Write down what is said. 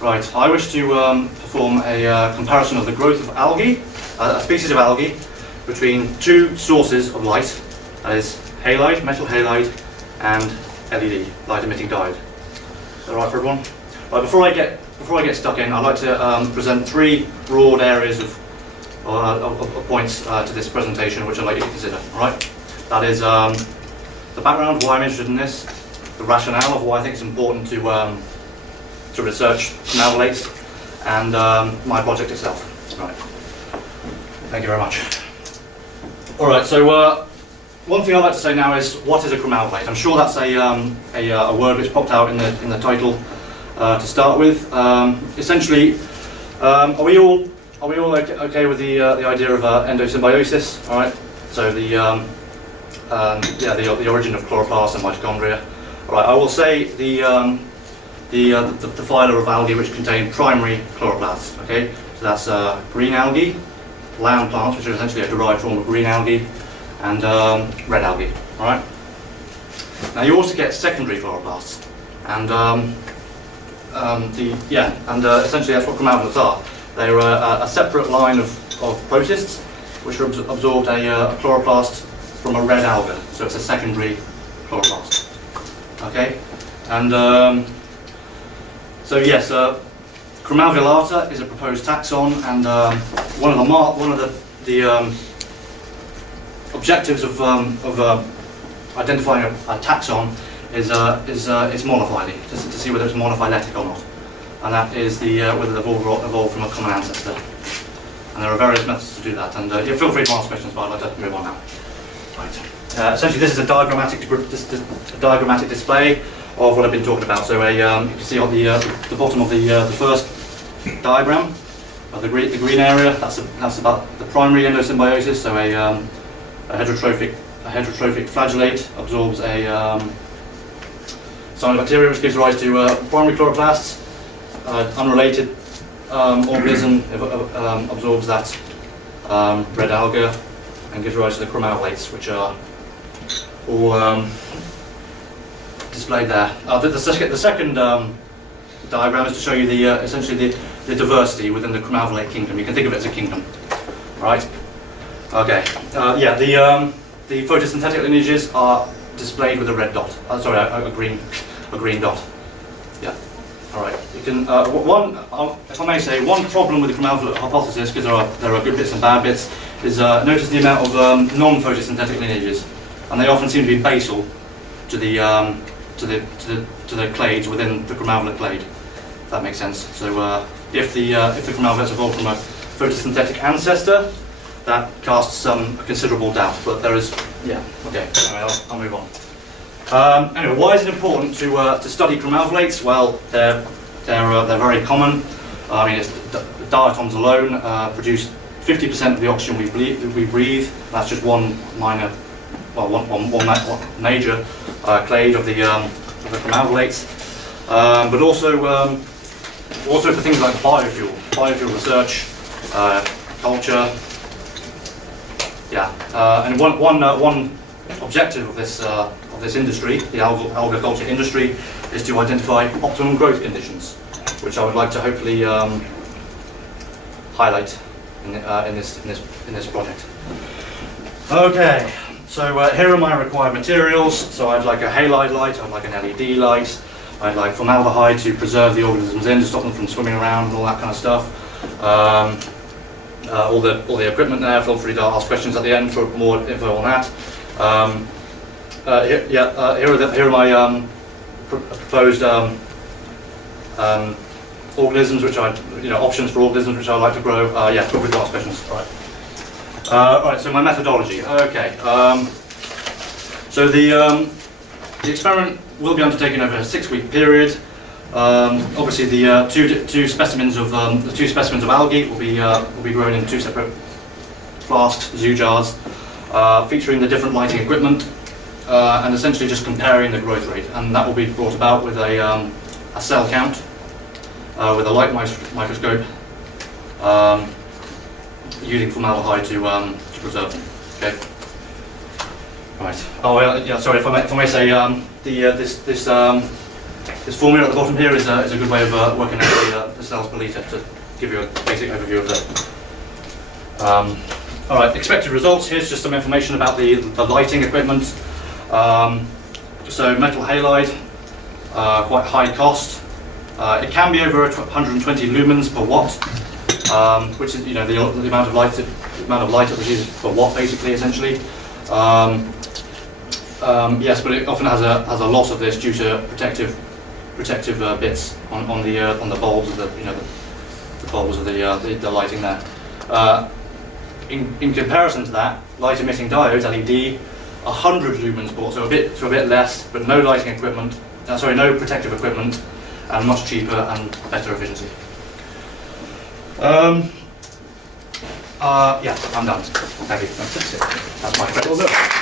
Right, I wish to perform a comparison of the growth of algae, a species of algae, between two sources of light, that is halide, metal halide, and LED, light emitting diode. Is that right for everyone? Right, before I get stuck in, I'd like to present three broad areas of points to this presentation, which I'd like you to consider. All right, that is the background, why I'm interested in this, the rationale of why I think it's important to research malvolates, and my project itself. Right. Thank you very much. All right. So one thing I'd like to say now is, what is a chromalvolate? I'm sure that's a word which popped out in the title to start with. Essentially, are we all okay with the idea of endosymbiosis? All right. So the origin of chloroplasts and mitochondria. All right. I will say the phyla of algae which contain primary chloroplasts. Okay. So that's green algae, land plants, which are essentially a derived form of green algae, and red algae. All right. Now you also get secondary chloroplasts, and essentially that's what chromalvolates are. They're a separate line of protists which absorbed a chloroplast from a red alga, so it's a secondary chloroplast. Okay, and so yes, Chromalvolata is a proposed taxon, and one of the objectives of identifying a taxon is its monophyly, to see whether it's monophyletic or not, and that is whether they've all evolved from a common ancestor. And there are various methods to do that, and feel free to ask questions, but I'd like to move on now. Right. Essentially, this is a diagrammatic display of what I've been talking about. So you can see on the bottom of the first diagram of the green area. That's about the primary endosymbiosis. So a heterotrophic flagellate absorbs a cyanobacteria, which gives rise to primary chloroplasts. Unrelated organism absorbs that red alga and gives rise to the chromalvolates, which are all displayed there. The second diagram is to show you essentially the diversity within the chromalvolate kingdom. You can think of it as a kingdom, right? Okay. The photosynthetic lineages are displayed with a red dot. A green dot. Yeah. All right. You can if I may say, one problem with the chromalvolate hypothesis, because there are good bits and bad bits, is notice the amount of non-photosynthetic lineages, and they often seem to be basal to the clades within the chromalvolate clade. If that makes sense. So if the chromalvolates evolved from a photosynthetic ancestor, that casts some considerable doubt. But there is, yeah. Okay. Anyway, I'll move on. Anyway, why is it important to study chromalvolates? Well, they're very common. I mean, diatoms alone produce 50% of the oxygen we breathe. That's just one major clade of the chromalvolates. But also for things like biofuel research, culture. Yeah, and one objective of this industry, the alga culture industry, is to identify optimum growth conditions, which I would like to hopefully highlight in this project. Okay, so here are my required materials. So I'd like a halide light, I'd like an LED light, I'd like formaldehyde to preserve the organisms in, to stop them from swimming around and all that kind of stuff. All the equipment there. Feel free to ask questions at the end for more info on that. Here are my proposed organisms, which options for organisms which I'd like to grow. Feel free to ask questions. All right. So my methodology. Okay. So the experiment will be undertaken over a 6-week period. Obviously, the two specimens of algae will be grown in 2 separate flasks, zoo jars, featuring the different lighting equipment, and essentially just comparing the growth rate. And that will be brought about with a cell count, with a light microscope, using formaldehyde to preserve them. Okay. Right. Oh yeah. Sorry, if I may say, This formula at the bottom here is a good way of working out the cells per litre to give you a basic overview of that. All right, expected results. Here's just some information about the lighting equipment. So metal halide, quite high cost. It can be over 120 lumens per watt, which is the amount of light it produces per watt, basically, essentially. Yes, but it often has a loss of this due to protective bits on the bulbs of the bulbs of the lighting there. In comparison to that, light emitting diodes (LED), 100 lumens per watt, so a bit less, but no lighting equipment. No protective equipment, and much cheaper and better efficiency. Yeah, I'm done. Thank you. Fantastic. That's my credit. Well done.